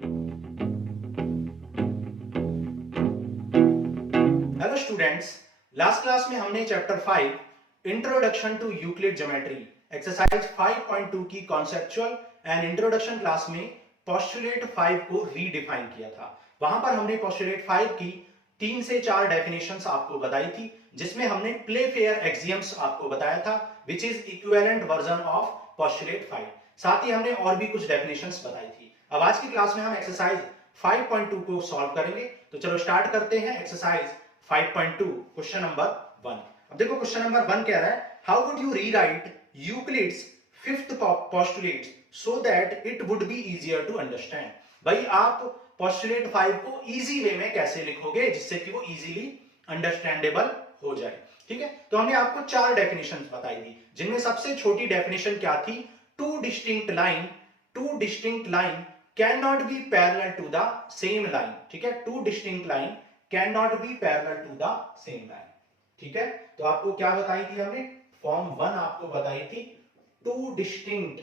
Hello students, last class में हमने chapter 5 introduction to Euclid geometry exercise 5.2 की conceptual and introduction class में postulate 5 को रीडिफाइन किया था। वहां पर हमने पोस्टुलेट 5 की 3 से 4 डेफिनेशंस आपको बताई थी, जिसमें हमने प्ले फेयर एक्सियम्स आपको बताया था, which is equivalent version of postulate 5। साथ ही हमने और भी कुछ डेफिनेशंस बताई थी। अब आज की क्लास में हम एक्सरसाइज 5.2 को सॉल्व करेंगे। तो चलो स्टार्ट करते हैं एक्सरसाइज 5.2 क्वेश्चन नंबर 1। अब देखो क्वेश्चन नंबर 1 कह रहा है, how would you rewrite Euclid's fifth postulate so that it would be easier to understand. भाई आप पोस्टुलेट 5 को इजी वे में कैसे लिखोगे जिससे कि वो इजीली अंडरस्टैंडेबल हो जाए। ठीक है, तो हमने आपको 4 डेफिनेशन बताई थी, जिनमें सबसे छोटी डेफिनेशन क्या थी, two distinct line can not be parallel to the same line. ठीक है, two distinct line can not be parallel to the same line. ठीक है, तो आपको क्या बताई थी हमने, फॉर्म 1 आपको बताई थी, two distinct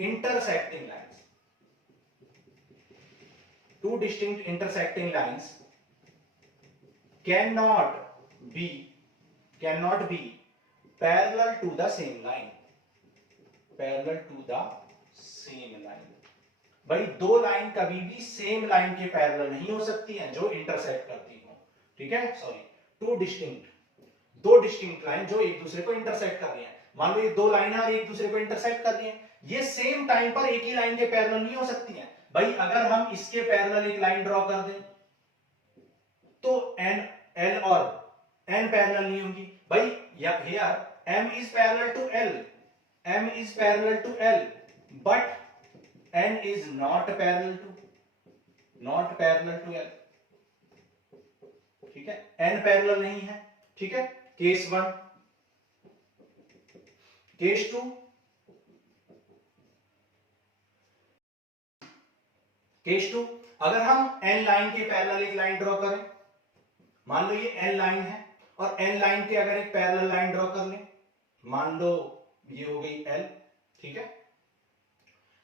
intersecting lines, two distinct intersecting lines cannot be parallel to the same line, parallel to the same line. भाई दो लाइन कभी भी सेम लाइन के पैरेलल नहीं हो सकती हैं जो इंटरसेक्ट करती हो। ठीक है, सॉरी, दो डिस्टिंक्ट लाइन जो एक दूसरे को इंटरसेक्ट कर रही हैं। मान लो ये दो लाइन है और एक दूसरे को इंटरसेक्ट कर रही हैं, ये सेम टाइम पर एक ही लाइन के पैरेलल नहीं हो सकती हैं। भाई अगर हम इसके पैरेलल एक लाइन ड्रॉ कर दें तो एन एल और एन पैरेलल नहीं होगी। भाई here M is parallel to L, m is parallel to L, but n is not parallel to L। ठीक है, n पैरेलल नहीं है। ठीक है, केस 1। केस 2, अगर हम n लाइन के पैरेलल एक लाइन ड्रॉ करें, मान लो ये n लाइन है और n लाइन के अगर एक पैरेलल लाइन ड्रॉ कर लें, मान लो ये हो गई L। ठीक है,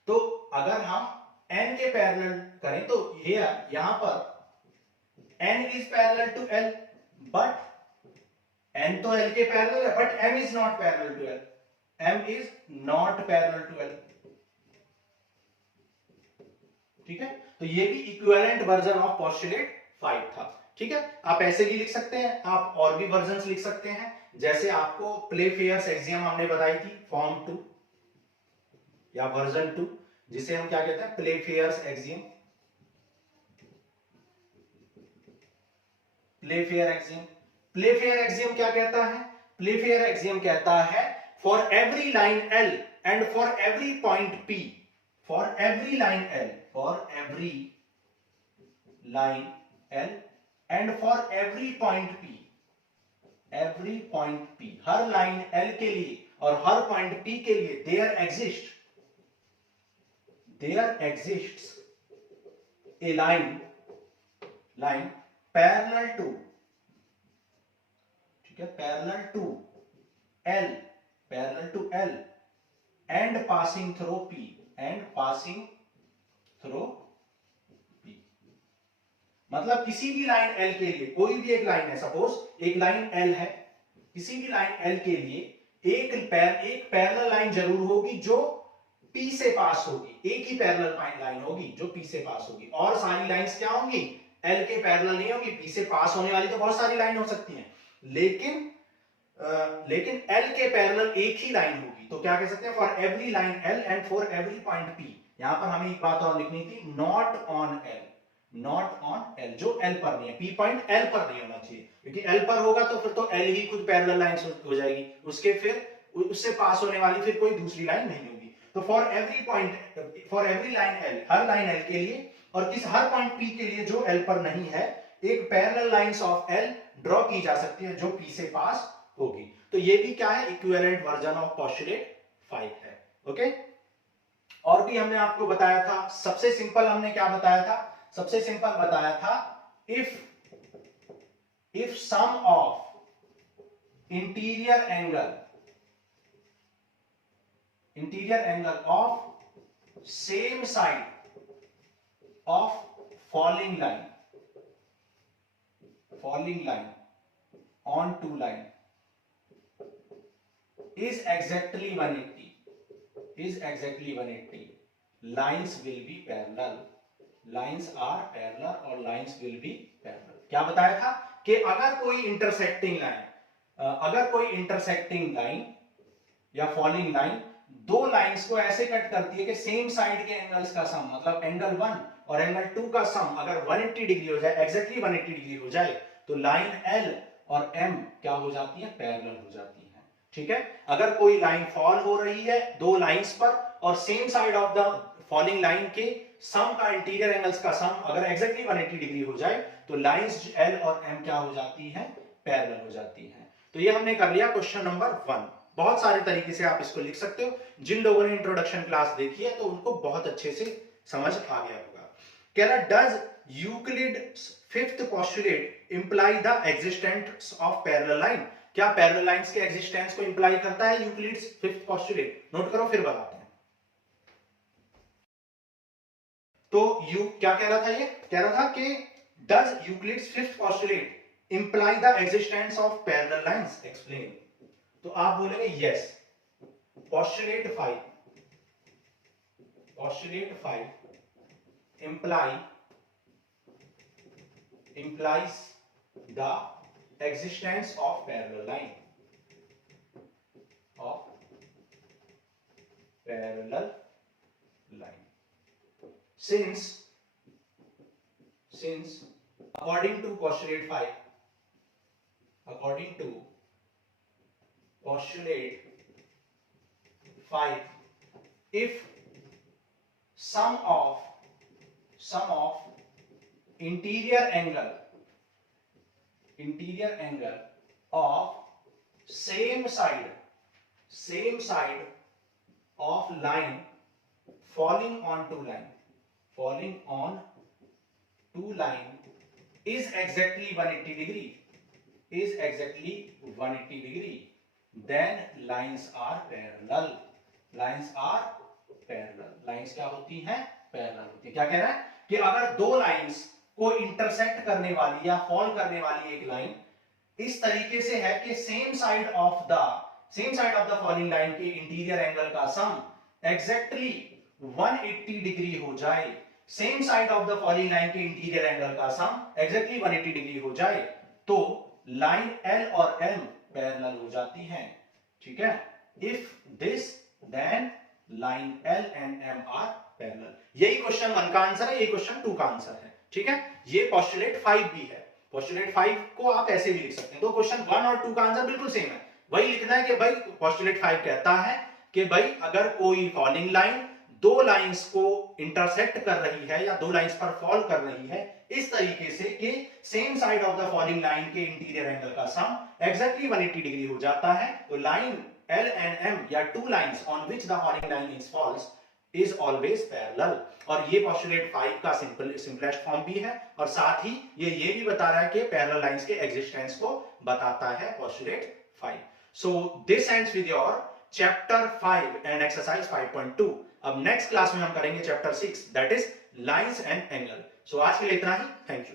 तो अगर हम n के पैरेलल करें तो ये यहां पर n is parallel to L, but n तो L के पैरेलल है, but m is not parallel to L, m is not parallel to L। ठीक है, तो ये भी इक्विवेलेंट वर्जन ऑफ पोस्टुलेट 5 था। ठीक है, आप ऐसे भी लिख सकते हैं, आप और भी वर्जन्स लिख सकते हैं, जैसे आपको प्ले फेयर्स एक्सियम हमने बताई थी, फॉर्म 2 या वर्जन 2, जिसे हम क्या कहते हैं, Playfair's axiom. Playfair axiom क्या कहता है, प्ले फेयर एक्सियम कहता है, for every line L and for every point P, for every line L and for every point P, हर लाइन L के लिए और हर पॉइंट P के लिए there exists a line parallel to, ठीक है, parallel to L and passing through P, मतलब किसी भी लाइन L के लिए, कोई भी एक लाइन है, सपोज एक लाइन L है, किसी भी लाइन L के लिए एक पैरेलल लाइन जरूर होगी जो P से पास होगी, एक ही पैरेलल लाइन होगी जो P से पास होगी, और सारी लाइंस क्या होंगी, L के पैरेलल नहीं होगी। P से पास होने वाली तो बहुत सारी लाइन हो सकती हैं, लेकिन L के पैरेलल एक ही लाइन होगी। तो क्या कह सकते हैं, for every line L and for every point P। यहां पर हमें एक बात और लिखनी थी, नॉट ऑन L, जो L पर नहीं है, P पॉइंट L पर नहीं होना चाहिए, क्योंकि L पर होगा तो फिर तो L ही खुद पैरेलल लाइन हो जाएगी, उससे पास होने वाली फिर कोई दूसरी लाइन नहीं होगी। तो for every line L, her line L के लिए और हर पॉइंट P के लिए जो L पर नहीं है, एक parallel lines of L draw की जा सकती है जो P से पास होगी। तो ये भी क्या है, इक्विवेलेंट वर्जन ऑफ पोस्टुलेट 5 है। ओके, और भी हमने आपको बताया था, सबसे सिंपल हमने क्या बताया था, सबसे सिंपल बताया था, if sum of interior interior angle of same side of falling line on two line is exactly 180. Lines will be parallel. Lines are parallel और lines will be parallel. क्या बताया था कि अगर कोई इंटरसेक्टिंग लाइन या फॉलिंग लाइन दो lines को ऐसे कट करती है कि सेम साइड के एंगल्स का सम, मतलब एंगल 1 और एंगल 2 का सम अगर 180 डिग्री हो जाए, एग्जैक्टली 180 डिग्री हो जाए, तो लाइन L और M क्या हो जाती है? पैरेलल हो जाती है। ठीक है, अगर कोई लाइन फॉल हो रही है दो लाइंस पर और same side of the falling line के सम का इंटीरियर एंगल्स का सम अगर एग्जैक्टली 180 डिग्री हो जाए, तो लाइंस L और M क्या हो जाती हैं? पैरेलल हो जाती हैं। तो ये हमने कर लिया क्वेश्चन नंबर 1। बहुत सारे तरीके से आप इसको लिख सकते हो। जिन लोगों ने इंट्रोडक्शन क्लास देखी है तो उनको बहुत अच्छे से समझ आ गया होगा। कह रहा does Euclid's fifth postulate imply the existence of parallel line? क्या पैरेलल लाइंस के एग्जिस्टेंस को इंप्लाई करता है यूक्लिड्स फिफ्थ पोस्टुलेट? नोट करो फिर बताते हैं। तो क्या कह रहा था? ये कह रहा था कि does Euclid's fifth postulate imply the existence of parallel lines? Explain. तो आप बोलेंगे yes. Postulate 5 implies the existence of parallel line since according to postulate 5 if sum of interior angle of same side of line falling on two line is exactly 180 degree, then lines are parallel. Lines क्या होती हैं? Parallel होती है। क्या कह रहा है कि अगर दो लाइंस को इंटरसेक्ट करने वाली या फॉल करने वाली एक लाइन इस तरीके से है कि same side of the falling line के इंटीरियर एंगल का सम एग्जैक्टली 180 डिग्री हो जाए, same side of the falling line के इंटीरियर एंगल का सम एग्जैक्टली 180 डिग्री हो जाए, तो लाइन L और M पैरेलल हो जाती हैं। ठीक है, if this then line L and M are parallel। यही क्वेश्चन 1 का आंसर है, यही क्वेश्चन 2 का आंसर है। ठीक है, ये पोस्टुलेट 5 भी है। पोस्टुलेट 5 को आप ऐसे भी लिख सकते हैं। तो क्वेश्चन 1 और 2 का आंसर बिल्कुल सेम है। वही लिखना है कि भाई पोस्टुलेट 5 कहता है कि भाई अगर कोई फॉलिंग लाइन दो लाइंस को इंटरसेक्ट कर रही है या दो लाइंस पर फॉल कर रही है इस तरीके से कि same side of the falling line के इंटीरियर एंगल का सम एग्जैक्टली 180 डिग्री हो जाता है, तो लाइन L and M या two lines on which the falling line is falls is always parallel। और ये पोस्टुलेट 5 का सिंपलेस्ट फॉर्म भी है और साथ ही ये भी बता रहा है कि पैरेलल लाइंस के एग्जिस्टेंस को बताता है postulate 5। So this ends with your chapter 5 and exercise 5.2। अब नेक्स्ट क्लास में हम करेंगे chapter 6 that is lines and angle. So आज के लिए इतना ही। Thank you.